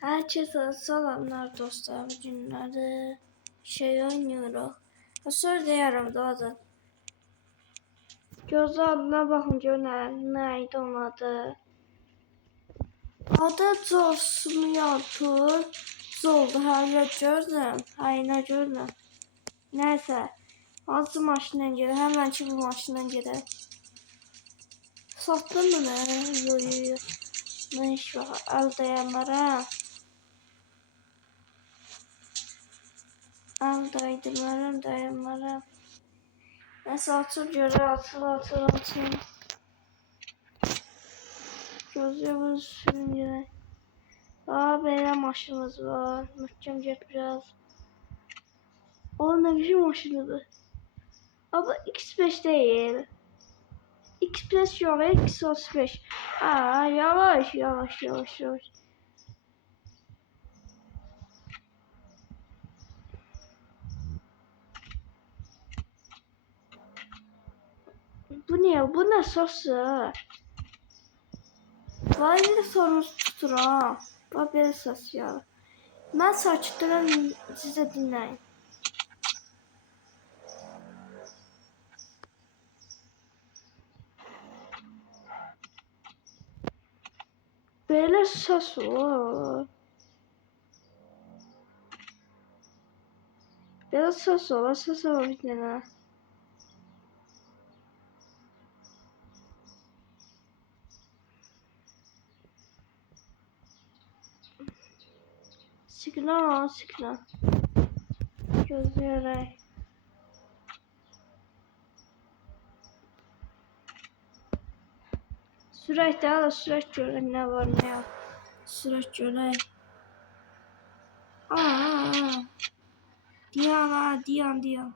Herkese selamlar dostlar. Bugünlerde oynuyoruz. Sonra yaramda adı. Göz adına bakınca neydi onun adı? Adı Josmiyatı. Zoldu hala gördüm. Hayna gördüm. Neyse. Azı maşından gelir. Hemen ki bu maşından gelir. Sattın mı ne? Yo. Ne iş var? Al dayanlara. Al dayanlara. Neyse atıl göre atıl. Gözümüz sürünce. Böyle maşınımız var. Möhkəm get biraz. O ne biçim maşınıdır? Ama X5 değil. X5 yok, X35. Yavaş. Bu ne? Bu ne sosu? Vay bir de sorumuz tutur ha. Bak böyle sos ya. Ben saçtıran size dinleyin. Böyle sos var. Böyle sos var bir tane. Signal. Gözlere. Sürekli göre ne var ne yok. Sürekli göre. Diyan.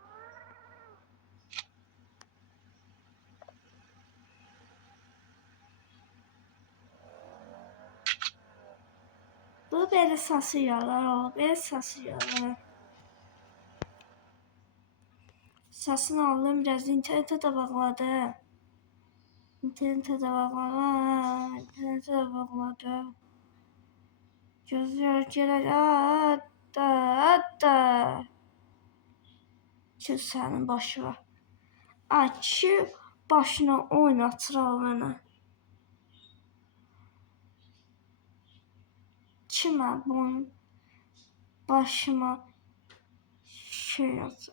Bu böyle saçıyorlar. Sesini aldım biraz internete de bağladım. Gözler gelir. Hatta. Çık senin başına. Açı başına oynatır beni. Kime bunun başıma yaptı.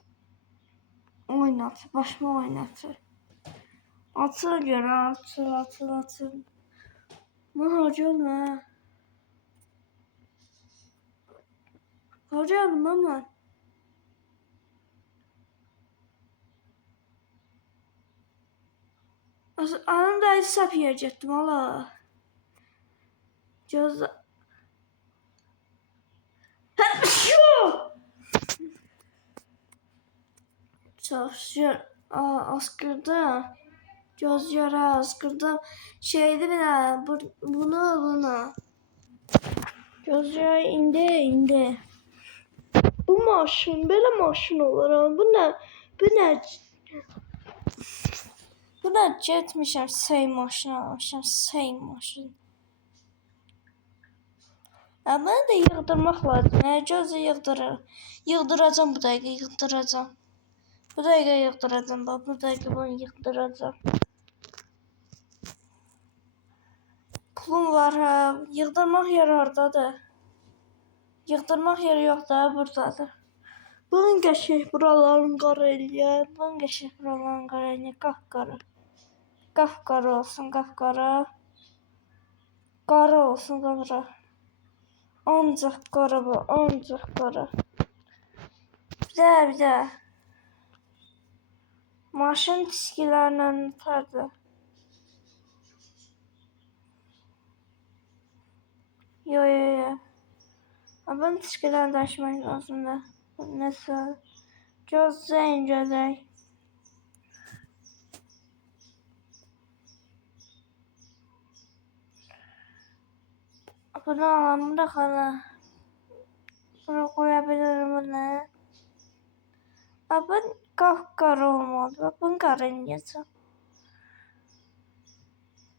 Başıma oynatır. Atıl göre atıl. Ne hocam? Hocam ama. Anam da hesap yiyecektim Allah. Göz... Çalışıyor. Askırda. Göz yara askırda. Şeydi bir daha. Bunu. Göz yara indi. Bu maşın böyle maşın olur ama bu ne? Bu ne getmişəm sey maşın almışam maşın. Ama da yığdırmaq lazım. Gözü yığdıracağım bu dəqiqə yığdıracağım. Bu dəqiqə bunu yığdıracağım. Pulum var ha. Yığdırmaq yeri oradadır. Yığdırmaq yeri yox da buradadır. Bunun qəşəng buralarını qara eləyər. Qapqara olsun, qapqara. Qara olsun, qapqara. Ancaq qara bu, ancaq qara. Bir də. Maşın diskilərlə tutardı. Yo. Ama diskilərlə daşımaq lazımdır. Nəsə. Gözlək. Bunu alalım da hala. Bunu koyabilirim bunu. Ama qapqara olmadı. Bak bunu qara eləyəcəm.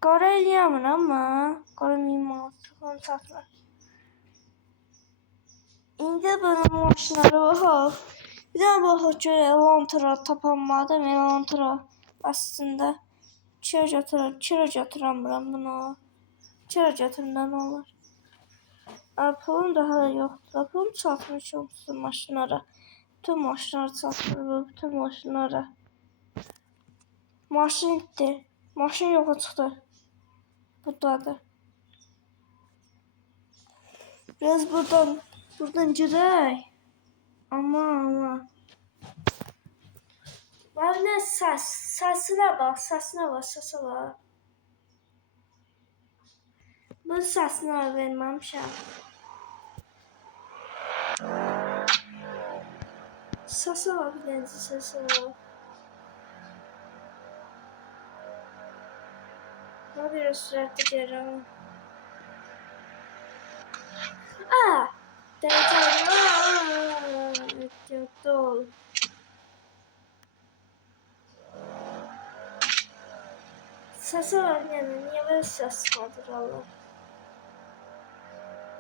Qara eləyəmir amma. Qara eləyəm onu satma. İndi benim maşınlara baxaq. Bir dənə baxaq görə Elantra tapanmadım. Elantra aslında kira götürəmirəm buna. Kira götürəndən olur. Pulum daha da yoxdur. Pulum çatmır çoxdur maşınlara. Bütün maşınlara çatmır. Bütün maşınlara. Maşın gitti. Maşın yoxa çıxdı. Buradadır. Biraz buradan girək. Ama. Var ne sesine bak, sesine bak. Bu sesine vermemişim. Sese bak, bir sese bak. Ne bir sürekli diyorum. Diyeceğim. Dol. Sese bak yani, niye böyle ses kaldır Allah.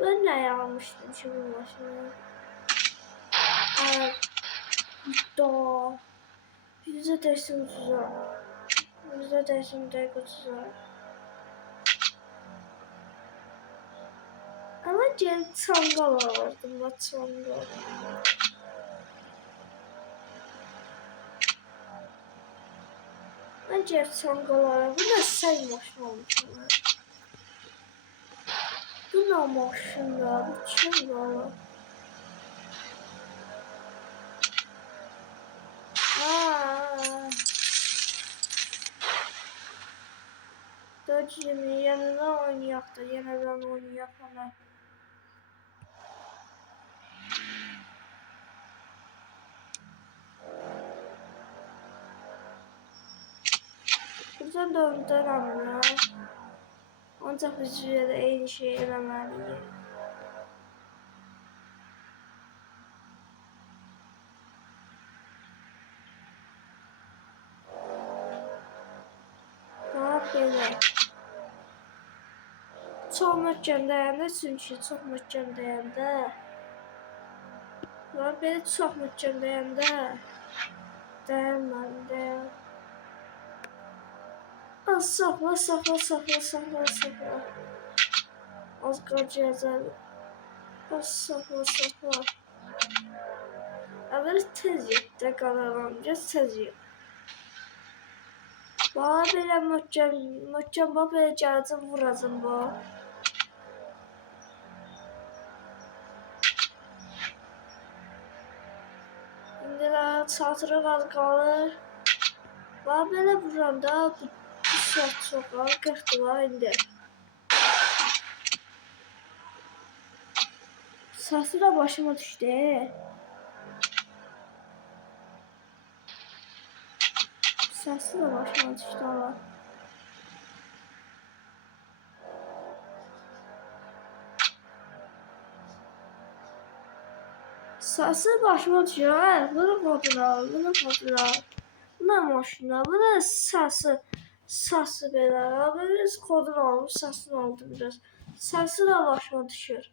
Ben ne almıştım şu bu maşını. Do. %30'a. %30'a. Ama gel çangal alırdım da çangal. Ben gel çangal alırdım. Bu ne sen maşın olmuş ama. Bu ne maşın ya? Bu kim ya? Döcümü yanına oynayak da yeniden oynayak ama. Buradan döndürəm ya. Ancaq biz de eyni şey eləməliyik. Bax belə. Çox möhkəm dəyəndə, çünki çox möhkəm dəyəndə. Bax belə çox möhkəm dəyəndə. Dəyənməndə. Saxla. Az qacıyacaq. Saxla. Əvvəl tez yetdə qalaram. Gəz tez yet. Bax belə möhkəm, bax belə gələcəm, vuracam bax. İndi də çatırıq az qalır. Bax belə vuram da, bu saat çox qalır, 40 var indi. Səsi də başıma düşdü. Səsi də başıma düşdü Allah. Səsi başıma düşüyor. Bunu koduna. Bu ne maşına? Bu ne səsi belə. Biz kodunu almış, səsini aldı biraz. Səsi də başıma düşür.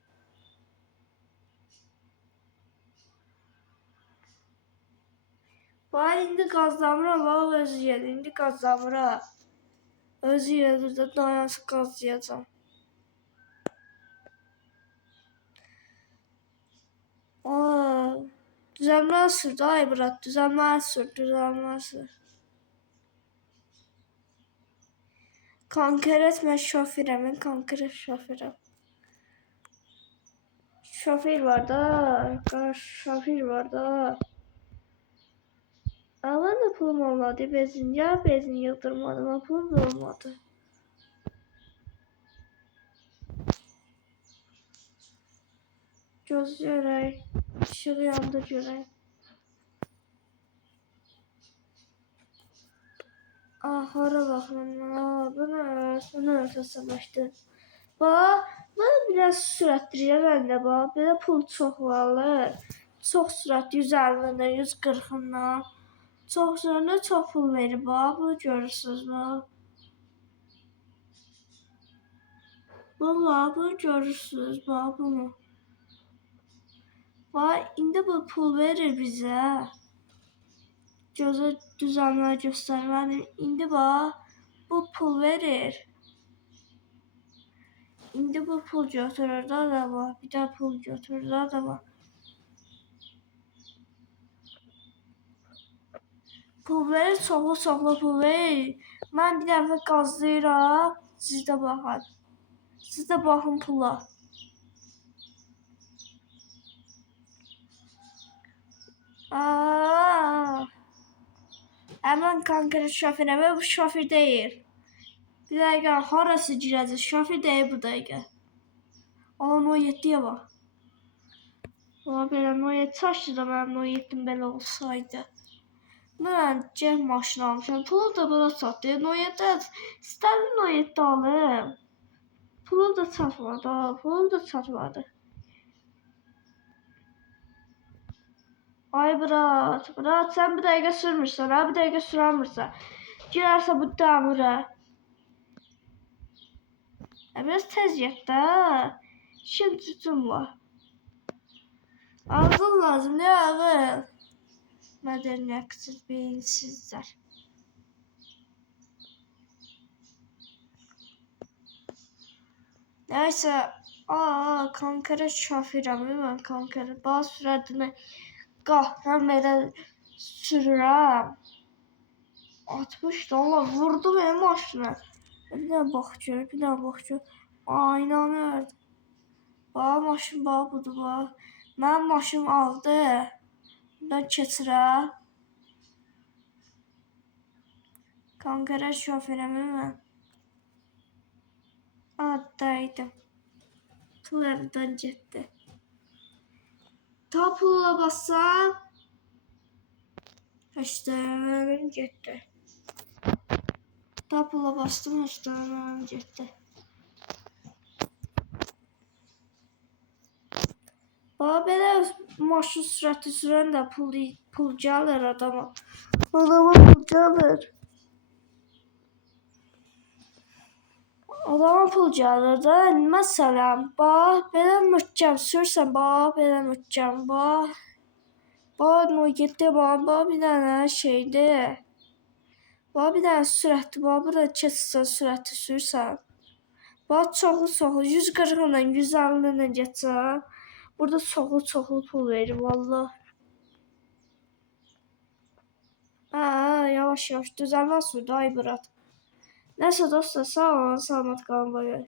Bax indi qazlamıram, bax özü yedir. İndi qazlamıram. Özü yedir də dayansız qazlayacağam. Düzəlmə sür da Ibrat, düzəlmə sür. Konkret mən şoförəm, Şoför var da. Ama da pulum olmadı. Benzin yıldırmadım ama pulum da olmadı. Göz görək. İşığı yandı görək. Hara baxın. Bunu ötəsəməşdi. Bax, bunu biraz sürətliyə məndə bax. Belə pul çox alır. Çox sürət 150-dən, 140-dan. Çox sürətlə çox pul verir bax. Bunu görürsünüz bax. Vallahi bunu görürsünüz bax bunu. Vay, indi bu pul verir bize. Gözü düzenler göstermedim. İndi bu pul verir. İndi bu pul götürür da var. Bir de pul götürür da var. Pul verir, çoxlu pul verir. Mən bir dəfə qazlayıram. Siz də baxın. Siz də baxın pula. Hemen kankara şoföre ve bu şoför değil. Bir dakika harası gireceğiz. Şoför değil bu dakika. Ama o yettiye bak. Ama ben o yet taşlı da ben o yettim böyle olsaydı. Ben cem maşını almışım. Pulu da bana sattı. O yette isterdim o yette alırım. Pulu da satmadı. Pulu da satmadı. Ay Murat sen bir dakika sürmüşsün ha, bir dakika süremmişsin. Girerse bu damıra. Biraz tez yet de. Şimdi tutum var. Ağzın lazım ne ağıl? Medeniyetsiz beyinsizler. Neyse. Kankara şoförüm ben kankara. Bazı süratini qahram elə sürürəm. 60 dolar vurdu benim maşına. Bir daha bak gör, bir daha bak gör. İnanırdım. Bax maşın bax budur bax. Mənim maşın aldı. Buradan keçirəm. Kankara şoförüm mən. Addaydım. Pullardan getdi. Ta pulla bassam. Həştələrim getdi. Ta pulla bastım, həştələrim getdi. Belə maşın sürəti sürən də pul gəlir adama. Adama pul gəlir. Adama pul gəlir də. Məsələn, bax, belə möhkəm sürsən, bax, belə möhkəm, bax. Bax, o getdi, bax, bir dənə şeydir. Bax, bir dənə sürətli, bax, burada keçsən, sürətli sürsən. Bax, çoxlu, 140 ilə, 150 ilə getsən. Burada çoxlu pul verir, valla. Yavaş düzəlmez sürdü, ay Murat. Neyse dostlar, sağ olun, salamat qalın, bay bay.